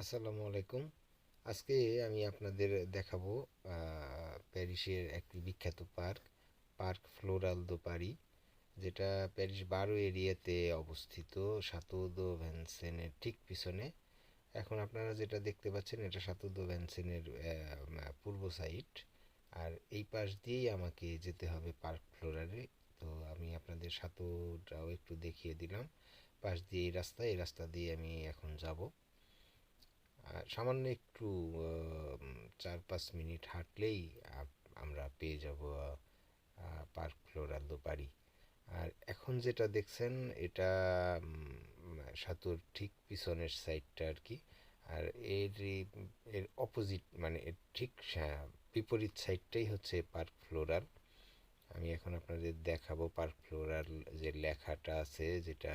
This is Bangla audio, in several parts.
আসসালামু আলাইকুম। আজকে আমি আপনাদের দেখাবো প্যারিসের একটি বিখ্যাত পার্ক, পার্ক ফ্লোরাল দো পারি, যেটা প্যারিস 12 এরিয়াতে অবস্থিত, সাতো দো ভ্যানসেনের ঠিক পিছনে। এখন আপনারা যেটা দেখতে পাচ্ছেন এটা সাতো দো ভ্যানসেনের পূর্ব সাইড, আর এই পাশ দিয়েই আমাকে যেতে হবে পার্ক ফ্লোরালে। তো আমি আপনাদের সাতোটাও একটু দেখিয়ে দিলাম। পাশ দিয়ে এই রাস্তা দিয়ে আমি এখন যাব। সামান্য একটু 4-5 মিনিট হাঁটলেই আমরা পেয়ে যাব পার্ক ফ্লোরাল দো পারি। আর এখন যেটা দেখছেন এটা সাতুর ঠিক পিছনের সাইডটা আর কি। আর এর অপোজিট, মানে এর ঠিক বিপরীত সাইডটাই হচ্ছে পার্ক ফ্লোরাল। আমি এখন আপনাদের দেখাবো পার্ক ফ্লোরাল যে লেখাটা আছে, যেটা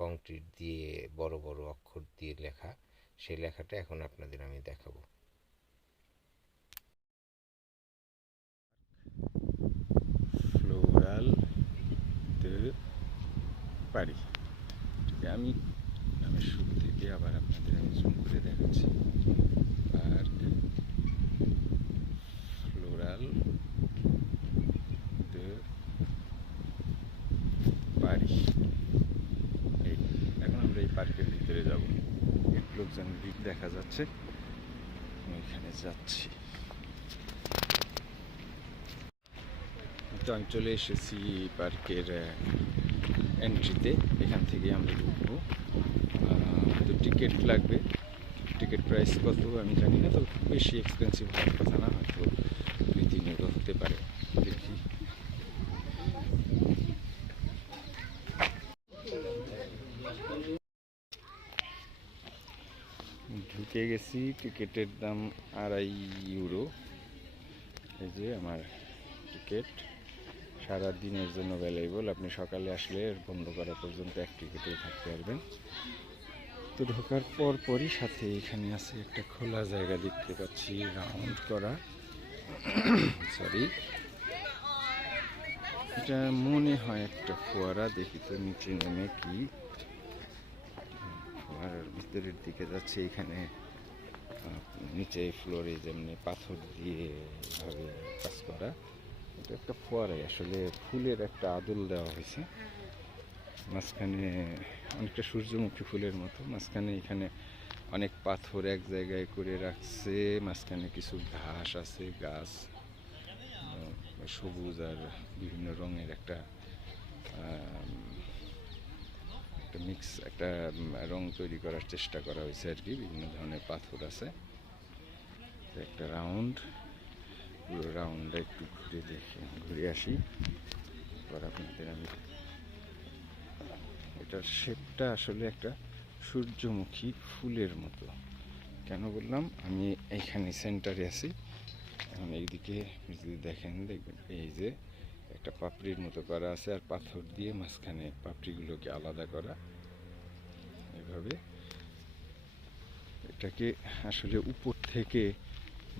কংক্রিট দিয়ে বড় বড় অক্ষর দিয়ে লেখা, সেই লেখাটা এখন আপনাদের আমি দেখাবো। ফ্লোরাল দে পারি। আমি শুরু থেকে আবার আপনাদের আমি জুম করে দেখাচ্ছি। পার্ক ফ্লোরাল দে পারি। এই এখন আমরা এই পার্কের ভিতরে যাব। লোকজন দেখা যাচ্ছে, আমি এখানে যাচ্ছি। তো আমি চলে এসেছি পার্কের এন্ট্রিতে। এখান থেকে আমরা ঢুকবো। তো টিকিট লাগবে। টিকিট প্রাইস কত আমি জানি না, তবে খুব বেশি এক্সপেন্সিভ হওয়ার কথা না, হয়তো 2-3 ইউরো হতে পারে। দেখি। ঢুকে গেছি। টিকিটের দাম 2.5 ইউরো। এই যে আমার টিকিট, সারা দিনের জন্য অ্যাভেলেবল। আপনি সকালে আসলে বন্ধ করা পর্যন্ত এক টিকিটেই থাকতে পারবেন। তো ঢোকার পরই সাথে এখানে আছে একটা খোলা জায়গা দেখতে পাচ্ছি, রাউন্ড করা। সরি, এটা মনে হয় একটা ফোয়ারা। দেখি তো নিচে নেমে কি ফোয়ারার ভিতরের দিকে যাচ্ছে। এখানে নিচে ফ্লোরে যেমনি পাথর দিয়ে এভাবে কাজ করা। এটা একটা ফোয়ারাই, আসলে ফুলের একটা আদল দেওয়া হয়েছে মাঝখানে, অনেকটা সূর্যমুখী ফুলের মতো। মাঝখানে এখানে অনেক পাথর এক জায়গায় করে রাখছে, মাঝখানে কিছু ঘাস আছে, গাছ, সবুজ আর বিভিন্ন রঙের একটা একটা মিক্স, একটা রং তৈরি করার চেষ্টা করা হয়েছে আর কি। বিভিন্ন ধরনের পাথর আছে। একটা রাউন্ড, পুরো রাউন্ডটা একটু ঘুরে আসি। এবার আপনাদের আমি, এটার শেপটা আসলে একটা সূর্যমুখী ফুলের মতো। কেন বললাম, আমি এইখানে সেন্টারে আছি। এখন এইদিকে যদি দেখেন, দেখবেন এই যে একটা পাপড়ির মতো করা আছে, আর পাথর দিয়ে মাঝখানে পাপড়িগুলোকে আলাদা করা এভাবে। এটাকে আসলে উপর থেকে,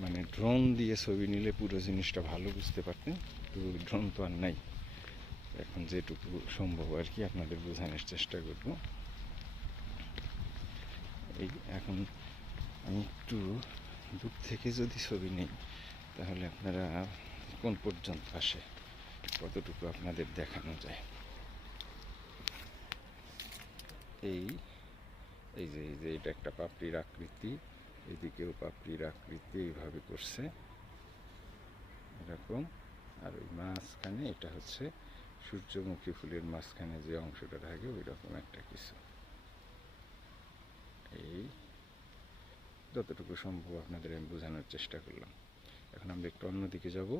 মানে ড্রোন দিয়ে ছবি নিলে পুরো জিনিসটা ভালো বুঝতে পারতেন, তো ড্রোন তো আর নাই। এখন যেটুকু সম্ভব আর কি আপনাদের বোঝানোর চেষ্টা করব। এই এখন আমি একটু দূর থেকে যদি ছবি নিই, তাহলে আপনারা কোন পর্যন্ত আসে, কতটুকু আপনাদের দেখানো যায়। এই এই যে এটা একটা পাপড়ির আকৃতি, এদিকেও পাপড়ির আকৃতি এইভাবে করছে এরকম। আর ওই মাঝখানে এটা হচ্ছে সূর্যমুখী ফুলের মাঝখানে যে অংশটা থাকে ওই রকম একটা কিছু। এই যতটুকু সম্ভব আপনাদের আমি বোঝানোর চেষ্টা করলাম। এখন আমরা একটু অন্যদিকে যাব,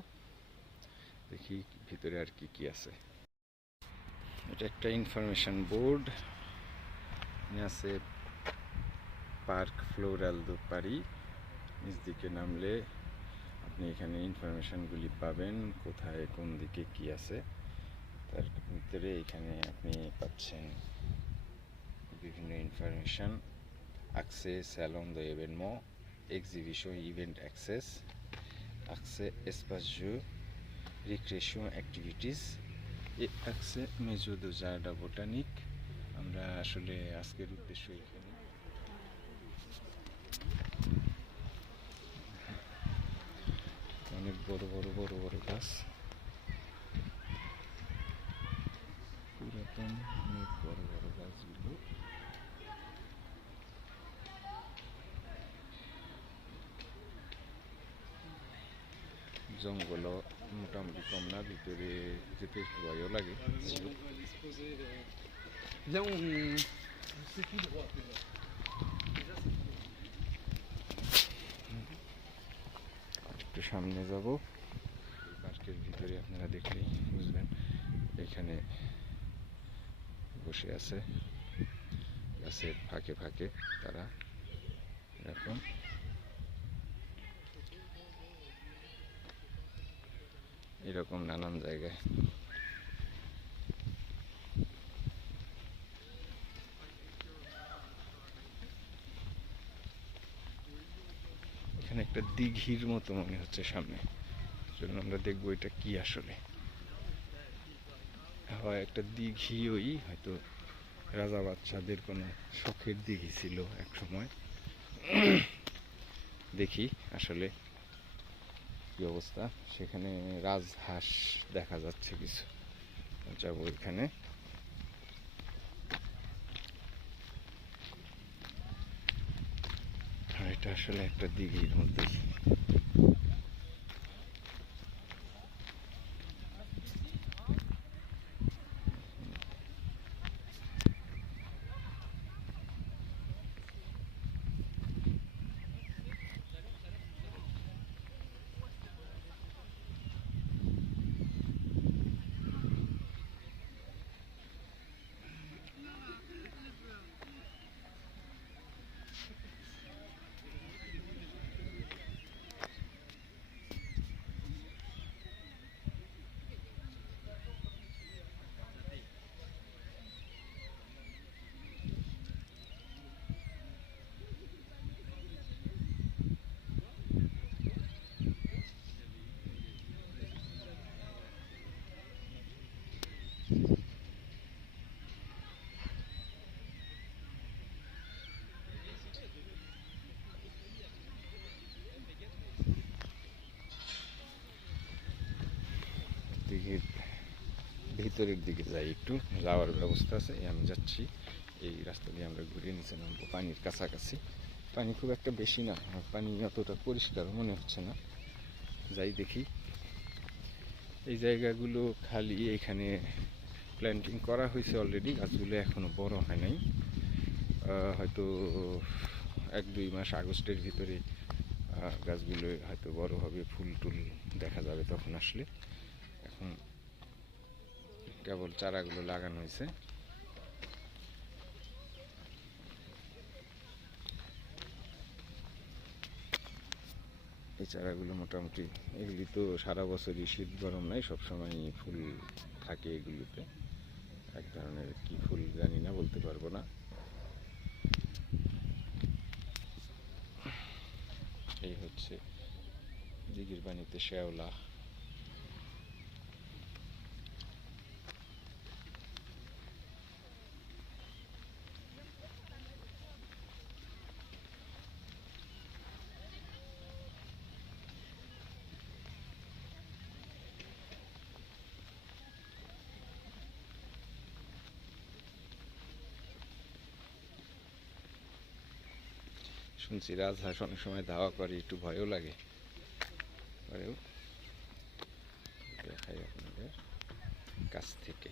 দেখি ভিতরে আর কি কি আছে। এটা একটা ইনফরমেশন বোর্ড আছে, পার্ক ফ্লোরাল দো পারি। নিচ দিকে নামলে আপনি এখানে ইনফরমেশনগুলি পাবেন, কোথায় কোন দিকে কি আছে। তার ভিতরে এখানে আপনি পাচ্ছেন বিভিন্ন information, accès salon d'événement, exhibition event access, accès espace jeu, recreation activities et accès maison de jardin botanique। আমরা আসলে আজকের উদ্দেশ্য এখানে বড় বড় বড় বড় গাছ, পুরাতন অনেক বড় বড় গাছগুলো। জঙ্গল মোটামুটি কম না, ভিতরে যেতে একটু ভয়ও লাগে। একটু সামনে যাব, পার্কের ভিতরে আপনারা দেখলেই বুঝবেন। এখানে বসে আছে গাছের ফাঁকে ফাঁকে তারা, এরকম এরকম নানান জায়গায়। এখানে একটা দিঘির মতো মনে হচ্ছে সামনে, জন্য আমরা দেখবো এটা কি আসলে। হয় একটা দিঘি, ওই হয়তো রাজা বাদশাদের কোনো শখের দিঘি ছিল এক সময়। দেখি আসলে কি অবস্থা। সেখানে রাজহাঁস দেখা যাচ্ছে কিছু, যাবো এখানে। এটা আসলে একটা দিঘির মধ্যেই। দিঘির ভিতরের দিকে যাই, একটু যাওয়ার ব্যবস্থা আছে, আমি যাচ্ছি। এই রাস্তা দিয়ে আমরা ঘুরে নিচে নামবো পানির কাছাকাছি। পানি খুব একটা বেশি না, পানি অতটা পরিষ্কার মনে হচ্ছে না। যাই দেখি। এই জায়গাগুলো খালি, এখানে প্ল্যান্টিং করা হয়েছে অলরেডি, গাছগুলো এখনো বড় হয় নাই। হয়তো 1-2 মাস, আগস্টের ভিতরে গাছগুলো হয়তো বড় হবে, ফুল টুল দেখা যাবে তখন আসলে। এখন কেবল চারাগুলো লাগানো হয়েছে। এই চারাগুলো মোটামুটি, এগুলি তো সারা বছরই, শীত গরম নাই, সবসময় ফুল থাকে এগুলোতে। এক ধরনের কি ফুল জানি না, বলতে পারবো না। এই হচ্ছে দিঘির পানিতে শ্যাওলা। শুনছি রাজহাঁস অনেক সময় ধাওয়া করে, একটু ভয়ও লাগে। পরেও দেখাই আপনাদের কাছ থেকে।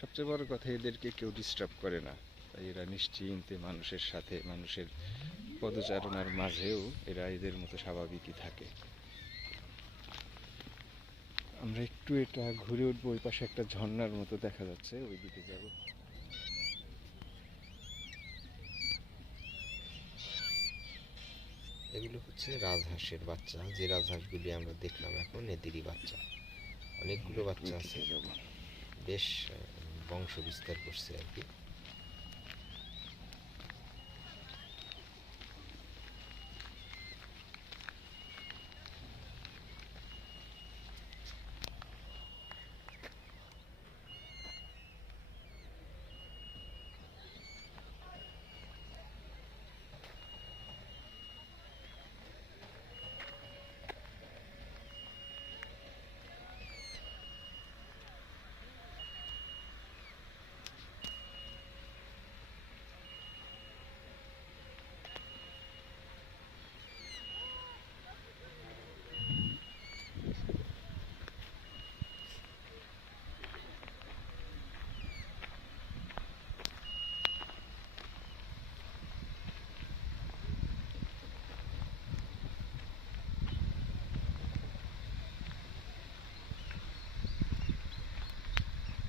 সবচেয়ে বড় কথা, এদেরকে কেউ ডিস্টার্ব করে না, তাই এরা নিশ্চিন্তে মানুষের সাথে, মানুষের পদচারণার মাঝেও এরা এদের মতো স্বাভাবিকই থাকে। আমরা একটু এটা ঘুরে উঠবো, ওই পাশে একটা ঝর্ণার মতো দেখা যাচ্ছে, ওই দিকে যাব। এগুলো হচ্ছে রাজহাঁসের বাচ্চা, যে রাজহাঁসগুলি আমরা দেখলাম এখন এদেরই বাচ্চা। অনেকগুলো বাচ্চা আছে, বেশ বংশ বিস্তার করছে আর কি।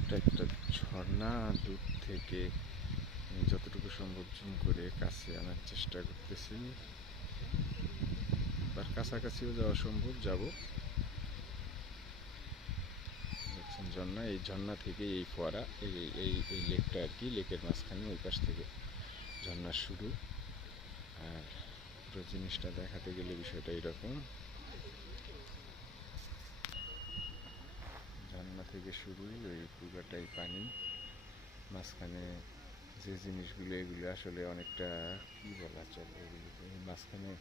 এটা একটা ঝর্ণা। দূর থেকে যতটুকু সম্ভব জুম করে কাছে আনার চেষ্টা করতেছি, তার কাছাকাছিও যাওয়া সম্ভব, যাব। দেখছেন ঝর্ণা, এই ঝর্ণা থেকে এই ফোয়ারা, এই এই এই লেকটা আর কি, লেকের মাঝখানে ওই পাশ থেকে ঝর্ণার শুরু। আর পুরো জিনিসটা দেখাতে গেলে বিষয়টা এরকম, ঝর্ণা থেকে শুরু, ওই পুরোটাই পানি, মাঝখানে যে জিনিসগুলো, এগুলো আসলে অনেকটা কি বলা চলে, এগুলোকে মাঝখানে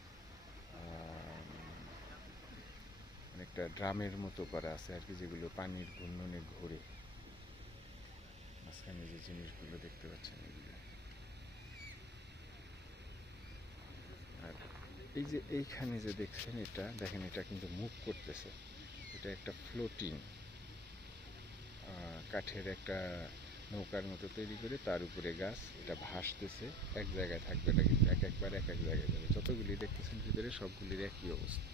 অনেকটা ড্রামের মতো করা আছে আর কি, যেগুলো পানির ঘূর্ণনে ঘোরে। মাঝখানে যে জিনিসগুলো দেখতে পাচ্ছেন এগুলো। আর এই যে এইখানে যে দেখছেন, এটা দেখেন, এটা কিন্তু মুভ করতেছে। এটা একটা ফ্লোটিং কাঠের একটা নৌকার মতো তৈরি করে, তার উপরে গাছ, এটা ভাসতেছে, এক জায়গায় থাকবে না, কিন্তু এক একবার এক এক জায়গায় যাবে। যতগুলি দেখতেছেন ভিতরে সবগুলির একই অবস্থা।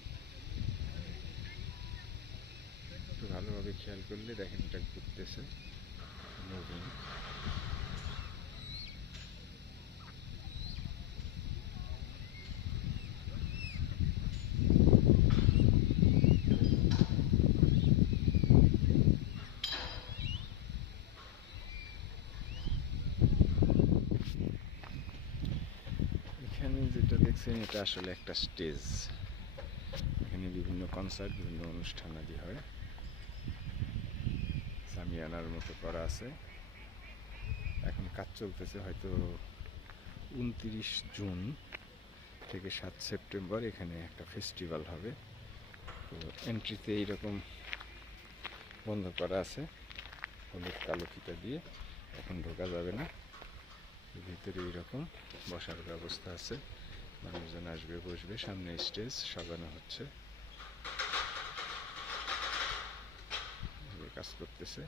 একটু ভালোভাবে খেয়াল করলে দেখেন এটা ঘুরতেছে, মুভিং। এখানে যেটা দেখছেন, এটা আসলে একটা স্টেজ। এখানে বিভিন্ন কনসার্ট, বিভিন্ন অনুষ্ঠান আদি হয়। সামিয়ানার মতো করা আছে। এখন কাজ চলতেছে, হয়তো 29 জুন থেকে 7 সেপ্টেম্বর এখানে একটা ফেস্টিভ্যাল হবে। তো এন্ট্রিতে এইরকম বন্ধ করা আছে হলুদ কালো ফিতা দিয়ে, এখন ঢোকা যাবে না। ভিতরে এইরকম বসার ব্যবস্থা আছে, মানুষজন আসবে, বসবে, সামনে স্টেজ সাজানো হচ্ছে, কাজ করতেছে।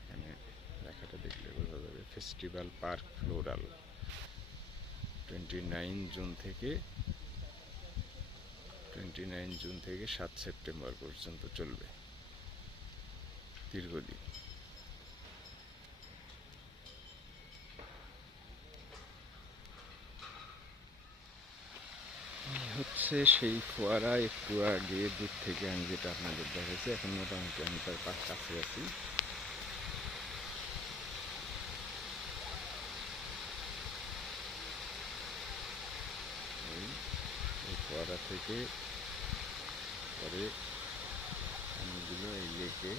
এখানে লেখাটা দেখলে বোঝা যাবে, ফেস্টিভ্যাল পার্ক ফ্লোরাল 29 জুন থেকে 7 সেপ্টেম্বর পর্যন্ত চলবে, দীর্ঘদিন। হচ্ছে সেই ফোয়ারা, একটু আগে দূর থেকে আমি যেটা আপনাদের দেখাচ্ছি। এখন মোটামুটি আমি তার কাছে আছি। এই ফোয়ারা থেকে পরে পানিগুলো এই লেকে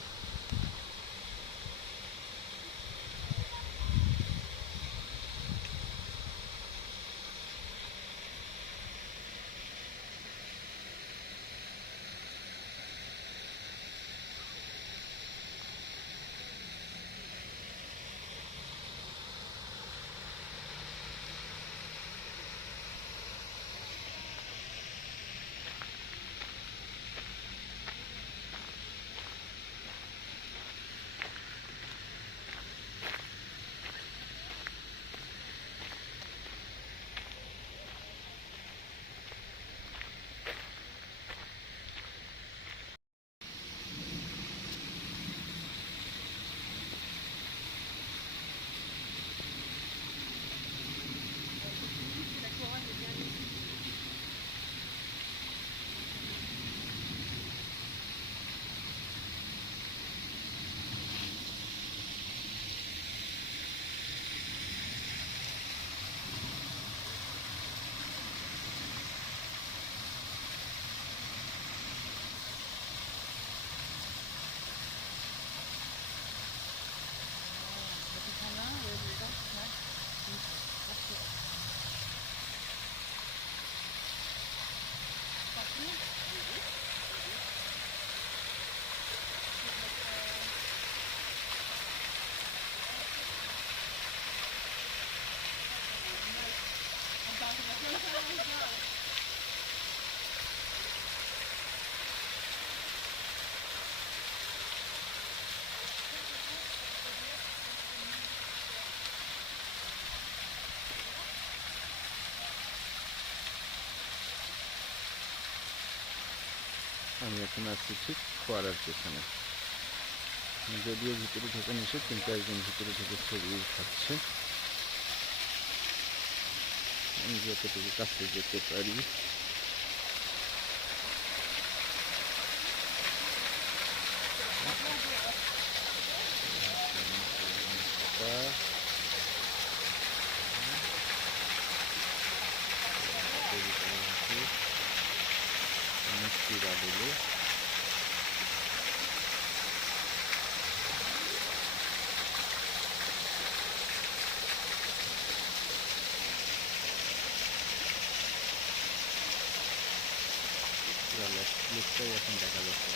আমি এখন আছি ঠিক ফোয়ারার পেছনে, যদিও ভিতরে ঢোকা নিষেধ, কিন্তু একজন ভিতরে ঢুকে ছবি খাচ্ছে। আমি যতটুকু কাছে যেতে পারি। মিষ্টি বাদলে লুকটাই এখন দেখা যাচ্ছে।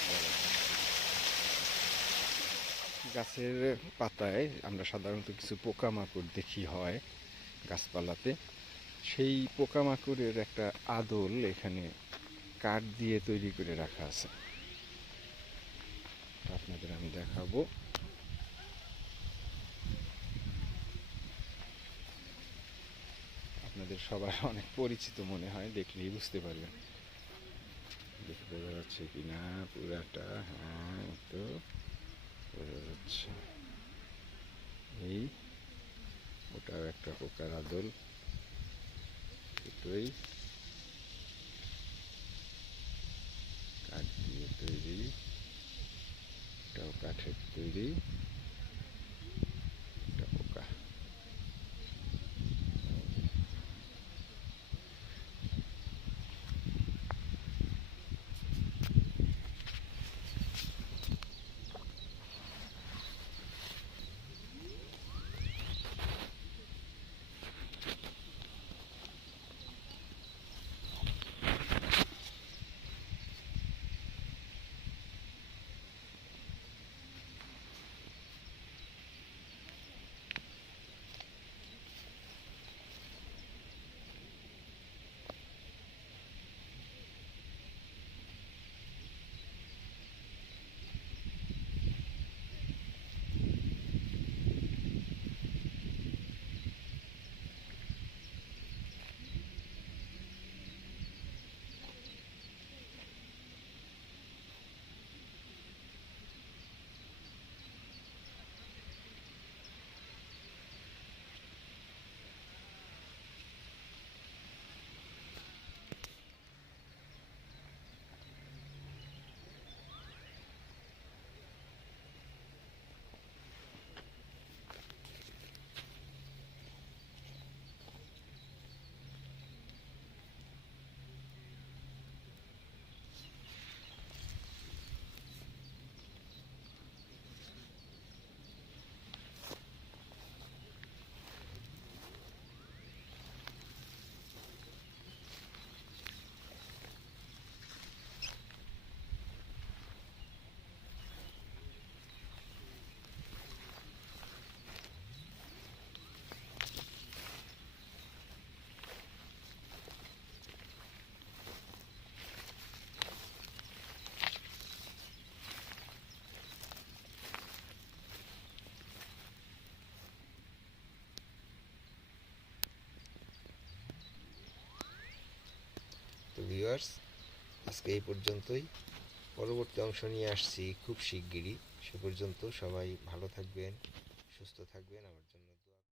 গাছের পাতায় আমরা সাধারণত কিছু পোকামাকড় দেখি হয় গাছপালাতে, সেই পোকামাকড়ের একটা আদল এখানে কাঠ দিয়ে তৈরি করে রাখা আছে, আপনাদের আমি দেখাবো। আপনাদের সবার অনেক পরিচিত মনে হয়, দেখলেই বুঝতে পারবেন। দেখে বোঝা যাচ্ছে কি না পুরাটা? হ্যাঁ, তো বোঝা যাচ্ছে। এই ওটাও একটা পোকার আদল, দুটোই কাঠ দিয়ে তৈরি, এটাও কাঠের তৈরি, এটা পোকা। তো ভিউয়ার্স, আজকে এই পর্যন্তই। পরবর্তী অংশ নিয়ে আসছি খুব শিগগিরই। সে পর্যন্ত সবাই ভালো থাকবেন, সুস্থ থাকবেন। আমার জন্য